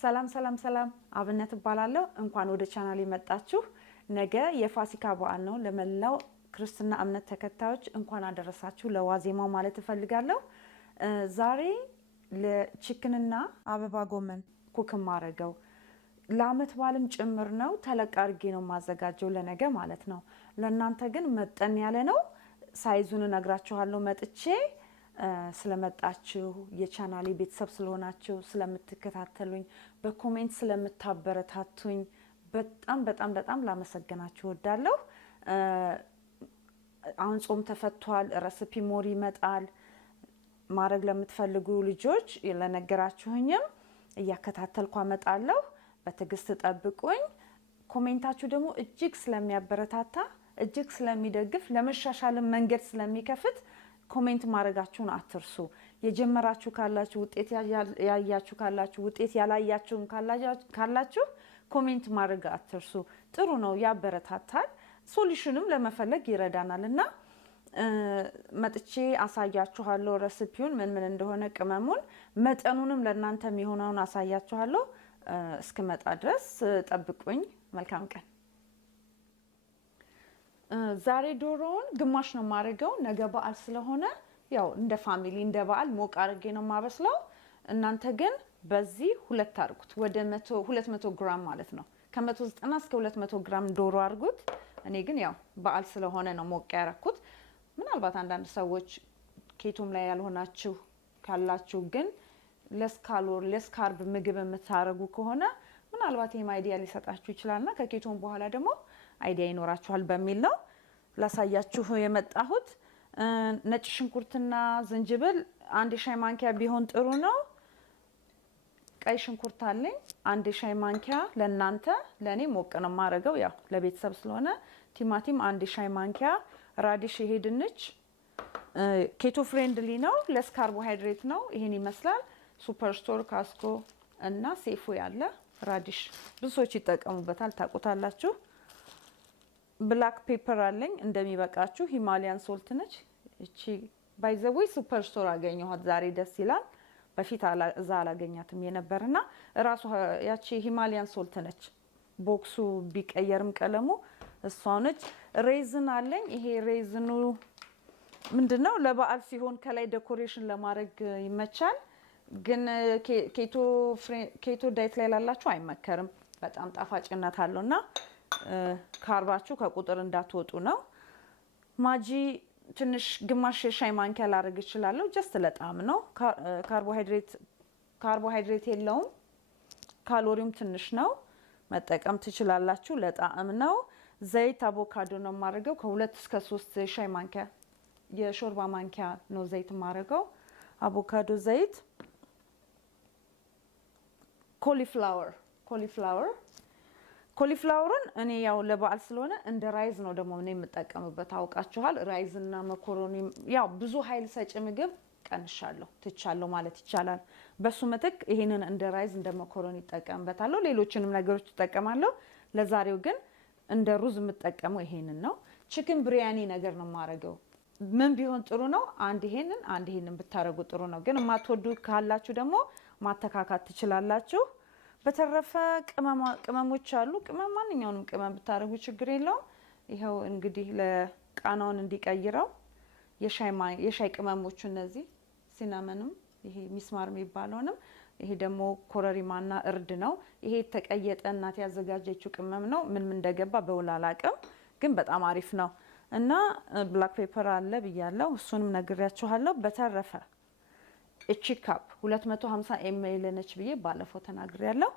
ሰላም ሰላም ሰላም አብነት እባላለሁ እንኳን ወደ ቻናሌ መጣችሁ ነገ የፋሲካ በዓል ነው ለመላው ክርስትና እምነት ተከታዮች እንኳን አደረሳችሁ ለዋዜማው ማለት እፈልጋለሁ ዛሬ ለቺክንና አበባ ጎመን ኩክ ማረጋው ለአመት በዓልም ጭምር ነው ተለቅ አድርጌ ነው ማዘጋጀው ለነገ ማለት ነው ለእናንተ ግን መጠን ያለ ነው ሳይዙን እነግራችኋለሁ መጥቼ ስለመጣችሁ የቻናሌ ቤተሰብ ስለሆናችሁ ስለምትከታተሉኝ በኮሜንት ስለምታበረታቱኝ በጣም ላመሰግናችሁ ወዳለሁ አሁን ጾም ተፈቷል ሬሲፒ ሞሪ ይመጣል ማረግ ለምትፈልጉ ልጆች ለነገራችሁኝም እያከታተልኩ አመጣለሁ በትግስት ተጠብቁኝ ኮሜንታችሁ ደግሞ እጅግ ስለሚያበረታታ እጅግ ስለሚደግፍ ለመሻሻል መንገድ ስለሚከፍት ኮሜንት ማረጋችሁን አትርሱ የጀመራችሁ ካላችሁ ውጤት ያያችሁ ካላችሁ ውጤት ያላያችሁም ካላችሁ ኮሜንት ማረጋ አትርሱ ጥሩ ነው ያበረታታል ሶሉሽንም ለመፈለግ ይረዳናልና መጥቼ አሳያችኋለሁ ሬሲፒውን ምን እንደሆነ ቅመሙን መጠኑንም ለእናንተ የሚሆነውን አሳያችኋለሁ እስከመጣ ድረስ ጠብቁኝ መልካም ቀን ዛሬ ዶሮውን ግማሽ ነው ማረጋው ነገ በዓል ስለሆነ ያው እንደ ፋሚሊ እንደ በዓል ሞቅ አርጌ ነው ማበስለው እናንተ ግን በዚህ ሁለት አርጉት ወደ 200 ግራም ማለት ነው ከ190 እስከ 200 ግራም ዶሮ አርጉት እኔ ግን ያው በዓል ስለሆነ ነው ሞቅ ያረኩት ምናልባት አንዳንድ ሰዎች ኬቶም ላይ ያልሆናችሁ ካላችሁ ግን less calorie less carb ምግብ የምታረጉ ከሆነ ምናልባት ይሄም አይዲያ ሊሰጣችሁ ይችላልና ከኬቶም በኋላ ደግሞ አይዲያ ይኖራችኋል በሚል ነው ላሳያችሁ የመጣሁት ነጭ ሽንኩርትና ዝንጅብል አንድ ሻይ ማንኪያ ቢሆን ጥሩ ነው ቀይ ሽንኩርት አለኝ አንድ ሻይ ማንኪያ ለናንተ ለኔ ሞቅ ነው ማረጋው ያው ለቤተሰብ ስለሆነ ቲማቲም አንድ ሻይ ማንኪያ ራዲሽ ይሄ ድንች ኬቶ ፍሬንድሊ ነው ለስ ካርቦሃይድሬት ነው ይሄን ይመስላል ሱፐር ስቶር ካስኮ እና ሴፎ ያለ ራዲሽ ብዙዎች ይጠቀሙበታል ታቆታላችሁ ብላክ ፔፐር አለኝ እንደሚበቃችሁ ሂማሊያን ሶልት ነች እቺ ባይ ዘ ዌይ ሱፐር ስቶር አገኘኋት ዛሬ ደስ ይላል በፊት እዛ አላገኛትም የነበርና ራሱ ያቺ ሂማሊያን ሶልት ነች ቦክሱ ቢቀየርም ቀለሙ እሷው ነች ሬዝን አለኝ ይሄ ሬዝኑ ምንድነው ለበዓል ሲሆን ከላይ ዴኮሬሽን ለማድረግ ይመቻል ግን ኬቶ ዳይት ላይ ላላችሁ አይመከርም በጣም ጣፋጭነት አለውና ካርባችሁ ከቁጥር እንዳትወጡ ነው ማጂ ትንሽ ግማሽ ሻይ ማንኪያ ላረግ ይችላል just ለጣም ነው ካርቦሃይድሬት የለውም ካሎሪም ትንሽ ነው መጠቀም ትችላላችሁ ለጣም ነው ዘይት አቮካዶ ነው ማረገው ከ2 እስከ 3 ሻይ ማንኪያ የሾርባ ማንኪያ ነው ዘይት ማረገው አቮካዶ ዘይት ኮሊፍላወርን እኔ ያው ለበዓል ስለሆነ እንደ ራይዝ ነው ደግሞ እኔ የምጠቀምበት አውቃችኋል ራይዝና መኮሮኒ ያው ብዙ ኃይል ሰጪ ምግብ ቀንሻለሁ ትቻለሁ ማለት ይቻላል በሱ መተክ ይሄንን እንደ ራይዝ እንደ መኮሮኒ ተጠቀምበታለሁ ሌሎችንም ነገሮች ተጠቀማለሁ ለዛሬው ግን እንደ ሩዝ የምጠቀመው ይሄንን ነው chicken briani ነገር ነው ማረገው ምን ቢሆን ጥሩ ነው አንድ ይሄንን ብታረጉ ጥሩ ነው ግን ማትወዱ ካላችሁ ደግሞ ማተካካት ትችላላችሁ በተረፈ ቅመሞች አሉ ቅመም ማንኛውንም ቅመም ብታረጉ ችግር የለውም ይሄው እንግዲህ ለቃናውን እንዲቀይረው የሻይ ቅመሞች እነዚህ ሲናመንም ይሄ ሚስማር የሚባለውንም ይሄ ደግሞ ኮረሪማና እርድ ነው ይሄ ተቀየጠ እናት ያዘጋጀችው ቅመም ነው ምን እንደገባ በውላላቀም ግን በጣም አሪፍ ነው እና ብላክ ፔፐር አለ ብያለሁ እሱንም ነግሬያችኋለሁ በተረፈ እቺ ካፕ 250 ml ነች ብዬ ባለፈው ተናግሬያለሁ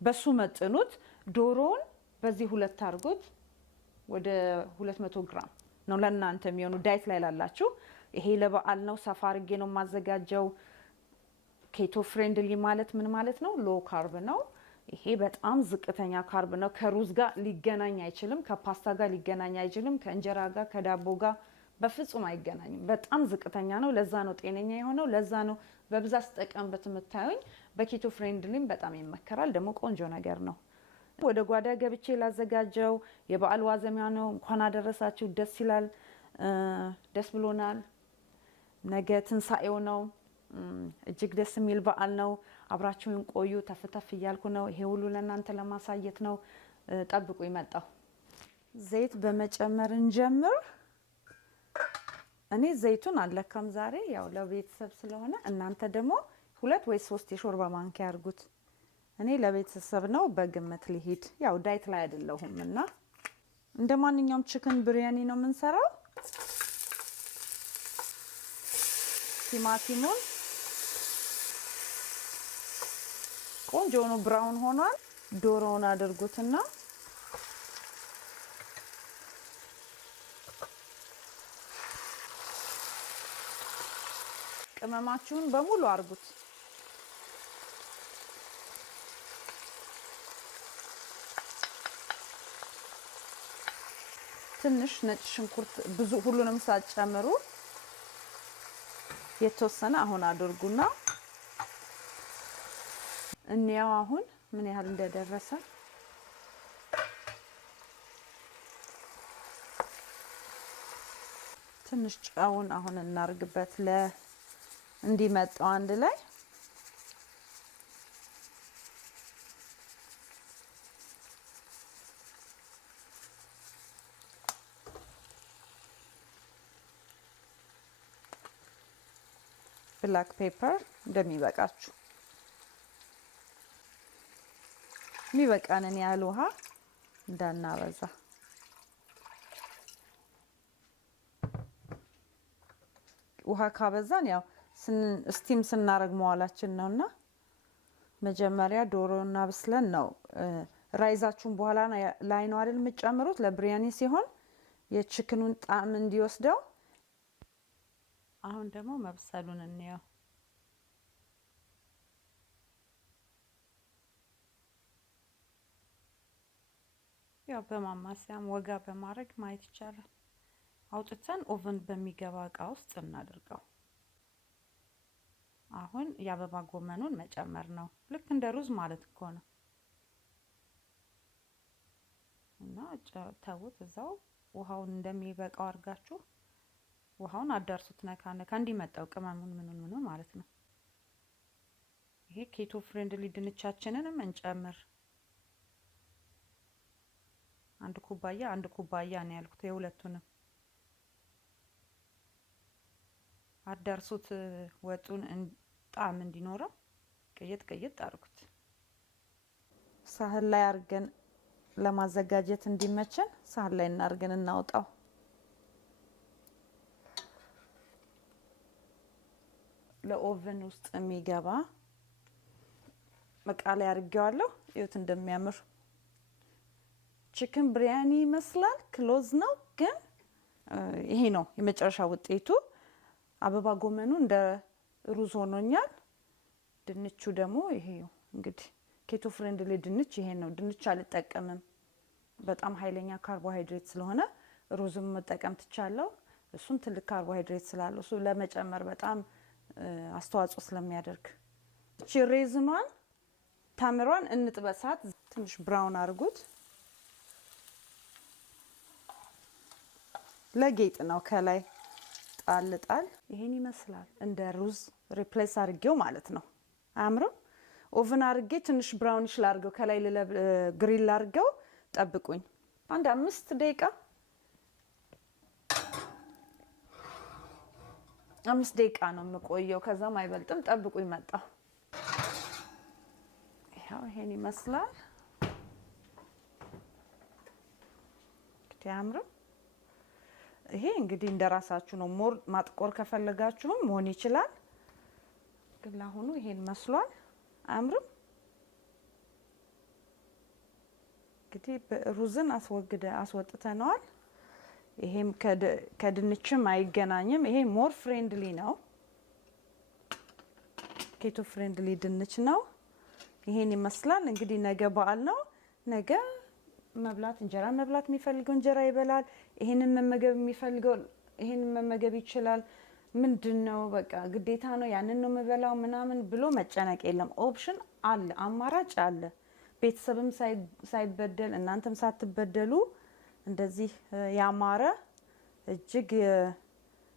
በሱ መጥኑት ዶሮውን በዚህ ሁለት አርጉት ወደ 200 ግራም ነው ለእናንተ የሚሆኑ ዳይት ላይ ላላችሁ ይሄ ለበዓል ነው ሰፋ አርጌ ነው ማዘጋጀው ኬቶ ፍሬንድሊ ማለት ምን ማለት ነው ሎ ካርብ ነው ይሄ በጣም ዝቅተኛ ካርብ ነው ከሩዝ ጋር ሊገናኝ አይችልም ከፓስታ ጋር ሊገናኝ አይችልም ከእንጀራ ጋር ከዳቦ ጋር በፍጹም አይገናኝም በጣም ዝቅተኛ ነው ለዛ ነው ጤነኛ የሆነው ለዛ ነው በብዛት ተጠቀምበት የምታዩኝ በኬቶ ፍሬንድሊም በጣም ይመከራል ደግሞ ቆንጆ ነገር ነው ወደ ጓዳ ገብቼ ላዘጋጀው የበዓል ዋዜማ ነው እንኳን አደረሳችሁ ደስ ይላል ደስ ብሎናል ነገ ትንሳኤው ነው እጅግ ደስ የሚል በዓል ነው አብራችሁን ቆዩ። ተፍተፍ እያልኩ ነው። ይሄ ሁሉ ለእናንተ ለማሳየት ነው። ጠብቁ ይመጣው። ዘይት በመጨመር እንጀምር። እኔ ዘይቱን አለካም ዛሬ ያው ለቤተሰብ ስለሆነ እናንተ ደግሞ 2 ወይ 3 የሾርባ ማንኪያ አድርጉት። እኔ ለቤተሰብ ነው በግምት ልሂድ። ያው ዳይት ላይ አይደለሁምና እንደማንኛውም ቺክን ብሪያኒ ነው የምንሰራው። ቲማቲሙን ቆንጆ ነው ብራውን ሆኗል። ዶሮውን አድርጉትና ቅመማችሁን በሙሉ አርጉት። ትንሽ ነጭ ሽንኩርት ብዙ ሁሉንም ሳትጨምሩ የተወሰነ አሁን አድርጉና እንያው አሁን ምን ያህል እንደደረሰ። ትንሽ ጨውን አሁን እናርግበት እንዲመጣው አንድ ላይ። ብላክ ፔፐር እንደሚበቃችሁ የሚበቃንን ያህል ውሃ እንዳናበዛ። ውሃ ካበዛን ያው ስቲም ስናረግ መዋላችን ነውና መጀመሪያ ዶሮና ብስለን ነው ራይዛችሁን በኋላ ላይ ነው አይደል የምትጨምሩት ለብሪያኒ ሲሆን የቺክኑን ጣዕም እንዲወስደው። አሁን ደግሞ መብሰሉን እንየው። ያው በማማሲያም ወጋ በማድረግ ማየት ይቻላል። አውጥተን ኦቨን በሚገባ እቃ ውስጥ እናድርገው። አሁን የአበባ ጎመኑን መጨመር ነው። ልክ እንደ ሩዝ ማለት እኮ ነው። እና ተውት እዛው ውሃውን እንደሚበቃው አድርጋችሁ ውሃውን አዳርሱት። ነካ ነካ እንዲመጣው ቅመሙን ምኑን ማለት ነው። ይሄ ኬቶ ፍሬንድሊ ድንቻችንንም እንጨምር። አንድ ኩባያ ነው ያልኩት። የሁለቱንም አዳርሱት። ወጡን ጣዕም እንዲኖረው ቅይጥ አድርጉት። ሳህን ላይ አርገን ለማዘጋጀት እንዲመቸን ሳህን ላይ እናርገን እናውጣው። ለኦቨን ውስጥ የሚገባ እቃ ላይ አድርጌዋለሁ። እዩት እንደሚያምር ቺክን ብሪያኒ ይመስላል። ክሎዝ ነው ግን ይሄ ነው የመጨረሻ ውጤቱ። አበባ ጎመኑ እንደ ሩዝ ሆኖኛል። ድንቹ ደግሞ ይሄው እንግዲህ ኬቶ ፍሬንድሊ ድንች ይሄ ነው። ድንች አልጠቀምም በጣም ኃይለኛ ካርቦሃይድሬት ስለሆነ ሩዝም መጠቀም ትቻለሁ። እሱም ትልቅ ካርቦሃይድሬት ስላለው እሱ ለመጨመር በጣም አስተዋጽኦ ስለሚያደርግ እቺ ሬዝኗን ታምሯን እንጥበሳት። ትንሽ ብራውን አድርጉት። ለጌጥ ነው ከላይ ጣል። ይሄን ይመስላል። እንደ ሩዝ ሪፕሌስ አድርጌው ማለት ነው። አያምርም? ኦቨን አድርጌ ትንሽ ብራውኒሽ ላድርገው ከላይ ግሪል ላድርገው። ጠብቁኝ አንድ 5 ደቂቃ 5 ደቂቃ ነው የምቆየው። ከዛም አይበልጥም። ጠብቁኝ መጣ። ያው ይሄን ይመስላል። አያምርም? ይሄ እንግዲህ እንደራሳችሁ ነው። ሞር ማጥቆር ከፈለጋችሁም መሆን ይችላል። ግን ለአሁኑ ይሄን መስሏል። አያምርም? እንግዲህ ሩዝን አስወጥተነዋል። ይሄም ከድንችም አይገናኝም። ይሄ ሞር ፍሬንድሊ ነው። ኬቶ ፍሬንድሊ ድንች ነው። ይሄን ይመስላል። እንግዲህ ነገ በዓል ነው። ነገ እንጀራ መብላት የሚፈልገው እንጀራ ይበላል። ይሄንን መመገብ የሚፈልገው ይሄንን መመገብ ይችላል። ምንድነው በቃ ግዴታ ነው ያንን ነው የምበላው ምናምን ብሎ መጨነቅ የለም። ኦፕሽን አለ፣ አማራጭ አለ። ቤተሰብም ሳይበደል እናንተም ሳትበደሉ እንደዚህ ያማረ እጅግ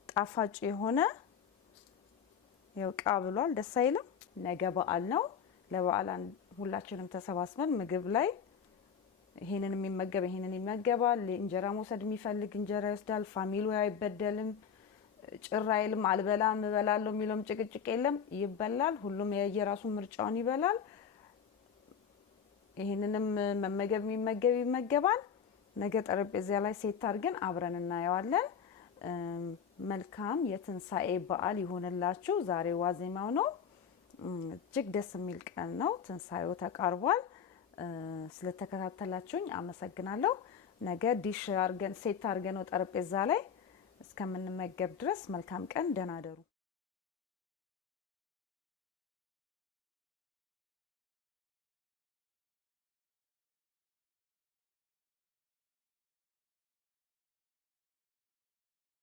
ጣፋጭ የሆነ ያው ቃ ብሏል። ደስ አይልም? ነገ በዓል ነው። ለበዓል ሁላችንም ተሰባስበን ምግብ ላይ ይሄንን የሚመገብ ይሄንን ይመገባል። እንጀራ መውሰድ የሚፈልግ እንጀራ ይወስዳል። ፋሚሊው አይበደልም። ጭራይልም አልበላም እበላለሁ የሚለውም ጭቅጭቅ የለም። ይበላል። ሁሉም የየራሱን ምርጫውን ይበላል። ይሄንንም መመገብ የሚመገብ ይመገባል። ነገ ጠረጴዛ ላይ ሴት አድርገን አብረን እናየዋለን። መልካም የትንሳኤ በዓል ይሆንላችሁ። ዛሬ ዋዜማው ነው። እጅግ ደስ የሚል ቀን ነው። ትንሳኤው ተቃርቧል። ስለተከታተላችሁኝ አመሰግናለሁ። ነገ ዲሽ አድርገን ሴት አድርገን ጠረጴዛ ላይ እስከምንመገብ ድረስ መልካም ቀን። ደህና ደሩ።